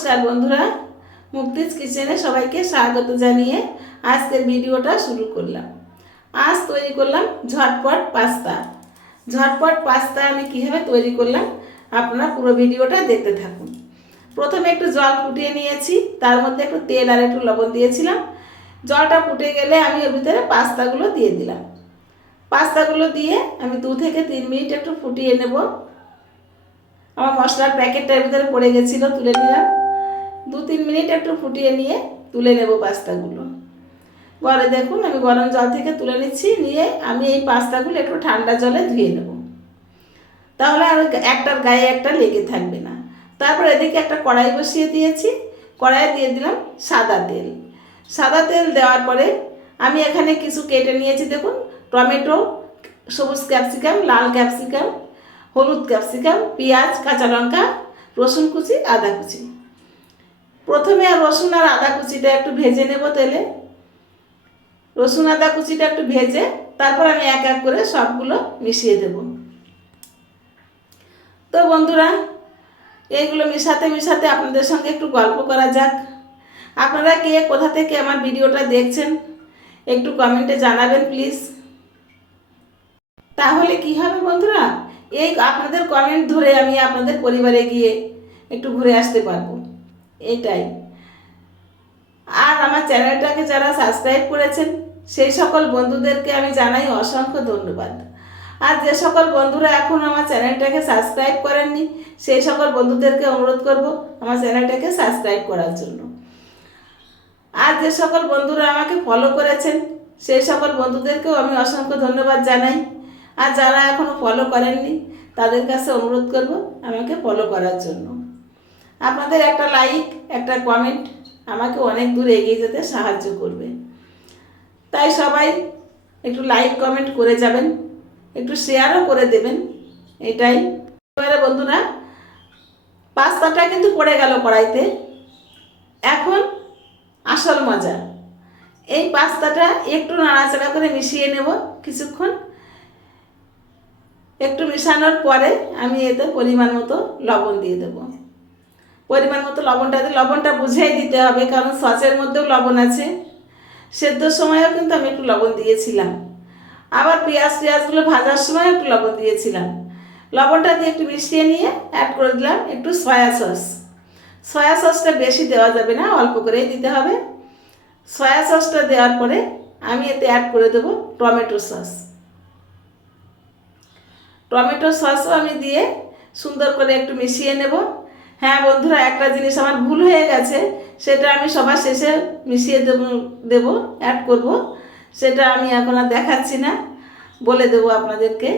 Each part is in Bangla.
নমস্কার বন্ধুরা, মুক্তিজ কিচেনে সবাইকে স্বাগত জানিয়ে আজকের ভিডিওটা শুরু করলাম। আজ তৈরি করলাম ঝটপট পাস্তা। ঝটপট পাস্তা আমি কীভাবে তৈরি করলাম আপনারা পুরো ভিডিওটা দেখতে থাকুন। প্রথমে একটু জল ফুটিয়ে নিয়েছি, তার মধ্যে একটু তেল আর একটু লবণ দিয়েছিলাম। জলটা ফুটে গেলে আমি ওর ভিতরে পাস্তাগুলো দিয়ে দিলাম। পাস্তাগুলো দিয়ে আমি 2 থেকে 3 মিনিট একটু ফুটিয়ে নেব। আমার মশলার প্যাকেটটার ভিতরে পড়ে গেছিলো, তুলে নিলাম। 2-3 মিনিট একটু ফুটিয়ে নিয়ে তুলে নেব পাস্তাগুলো। ঘরে দেখুন আমি গরম জল থেকে তুলে নিচ্ছি, নিয়ে আমি এই পাস্তাগুলো একটু ঠান্ডা জলে ধুয়ে নেব, তাহলে আর একটার গায়ে একটা লেগে থাকবে না। তারপর এদিকে একটা কড়াই বসিয়ে দিয়েছি, কড়াইয়ে দিয়ে দিলাম সাদা তেল। সাদা তেল দেওয়ার পরে আমি এখানে কিছু কেটে নিয়েছি, দেখুন টমেটো, সবুজ ক্যাপসিকাম, লাল ক্যাপসিকাম, হলুদ ক্যাপসিকাম, পেঁয়াজ, কাঁচা লঙ্কা, রসুন কুচি, আদা কুচি। প্রথমে রসুন আর আদা কুচিটা একটু ভেজে নেব তেলে। রসুন আদা কুচিটা একটু ভেজে তারপর আমি এক এক করে সবগুলো মিশিয়ে দেব। তো বন্ধুরা, এইগুলো মিশাতে মিশাতে আপনাদের সঙ্গে একটু গল্প করা যাক। আপনারা কে কোথা থেকে আমার ভিডিওটা দেখছেন একটু কমেন্টে জানাবেন প্লিজ। তাহলে কি হবে বন্ধুরা, এই আপনাদের কমেন্ট ধরে আমি আপনাদের পরিবারে গিয়ে একটু ঘুরে আসতে পারবো, এটাই। আর আমার চ্যানেলটাকে যারা সাবস্ক্রাইব করেছেন সেই সকল বন্ধুদেরকে আমি জানাই অসংখ্য ধন্যবাদ। আর যে সকল বন্ধুরা এখন আমার চ্যানেলটাকে সাবস্ক্রাইব করেননি সেই সকল বন্ধুদেরকে অনুরোধ করব আমার চ্যানেলটাকে সাবস্ক্রাইব করার জন্য। আর যে সকল বন্ধুরা আমাকে ফলো করেছেন সেই সকল বন্ধুদেরকেও আমি অসংখ্য ধন্যবাদ জানাই। আর যারা এখনও ফলো করেননি তাদের কাছে অনুরোধ করব আমাকে ফলো করার জন্য। আপনাদের একটা লাইক, একটা কমেন্ট আমাকে অনেক দূর এগিয়ে যেতে সাহায্য করবে। তাই সবাই একটু লাইক কমেন্ট করে যাবেন, একটু শেয়ারও করে দেবেন, এটাই। এবারে বন্ধুরা, পাস্তাটা কিন্তু পড়ে গেল কড়াইতে। এখন আসল মজা, এই পাস্তাটা একটু নাড়াচাড়া করে মিশিয়ে নেব কিছুক্ষণ। একটু মিশানোর পরে আমি এতে পরিমাণ মতো লবণ দিয়ে দেবো। পরিমাণ মতো লবণটা বুঝেই দিতে হবে, কারণ সসের মধ্যেও লবণ আছে। সেদ্ধর সময়ও কিন্তু আমি একটু লবণ দিয়েছিলাম, আবার পেঁয়াজগুলো ভাজার সময় একটু লবণ দিয়েছিলাম। লবণটা দিয়ে একটু মিশিয়ে নিয়ে অ্যাড করে দিলাম একটু সয়া সস। সয়া সসটা বেশি দেওয়া যাবে না, অল্প করেই দিতে হবে। সয়া সসটা দেওয়ার পরে আমি এতে অ্যাড করে দেবো টমেটো সস। টমেটো সসও আমি দিয়ে সুন্দর করে একটু মিশিয়ে নেব। হ্যাঁ বন্ধুরা, একটা জিনিস আমার ভুল হয়ে গেছে, সেটা আমি সবার শেষে মিশিয়ে দেবো অ্যাড করব। সেটা আমি এখন আর দেখাচ্ছি না, বলে দেবো আপনাদেরকে।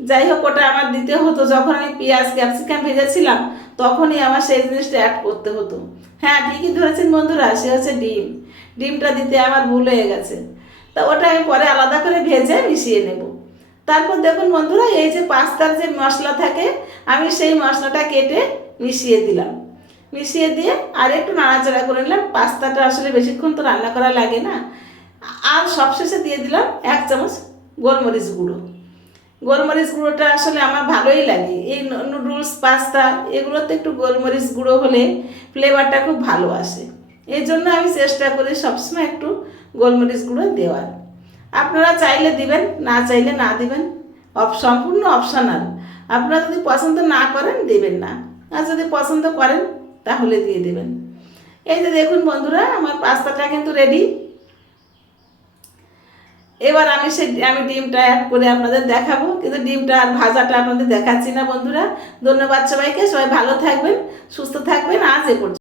যাই হোক, ওটা আমার দিতে হতো যখন আমি পেঁয়াজ ক্যাপসিকাম ভেজেছিলাম, তখনই আমার সেই জিনিসটা অ্যাড করতে হতো। হ্যাঁ ঠিকই ধরেছেন বন্ধুরা, সে হচ্ছে ডিমটা দিতে আমার ভুল হয়ে গেছে। তা ওটা আমি পরে আলাদা করে ভেজে মিশিয়ে নেব। তারপর দেখুন বন্ধুরা, এই যে পাস্তার যে মশলা থাকে আমি সেই মশলাটা কেটে মিশিয়ে দিলাম। মিশিয়ে দিয়ে আর একটু নাড়াচাড়া করে নিলাম। পাস্তাটা আসলে বেশিক্ষণ তো রান্না করা লাগে না। আর সবশেষে দিয়ে দিলাম 1 চামচ গোলমরিচ গুঁড়ো। গোলমরিচ গুঁড়োটা আসলে আমার ভালোই লাগে। এই নুডলস, পাস্তা এগুলোতে একটু গোলমরিচ গুঁড়ো হলে ফ্লেভারটা খুব ভালো আসে। এই জন্য আমি চেষ্টা করি সবসময় একটু গোলমরিচ গুঁড়ো দেওয়ার। আপনারা চাইলে দিবেন, না চাইলে না দিবেন, সম্পূর্ণ অপশনাল। আপনারা যদি পছন্দ না করেন দেবেন না, আর যদি পছন্দ করেন তাহলে দিয়ে দেবেন। এই যে দেখুন বন্ধুরা, আমার পাস্তাটা কিন্তু রেডি। এবার আমি ডিমটা অ্যাড করে আপনাদের দেখাবো, কিন্তু ডিমটা আর ভাজাটা আপনাদের দেখাচ্ছি না বন্ধুরা। ধন্যবাদ সবাইকে, সবাই ভালো থাকবেন, সুস্থ থাকবেন। আজ এ পর্যন্ত।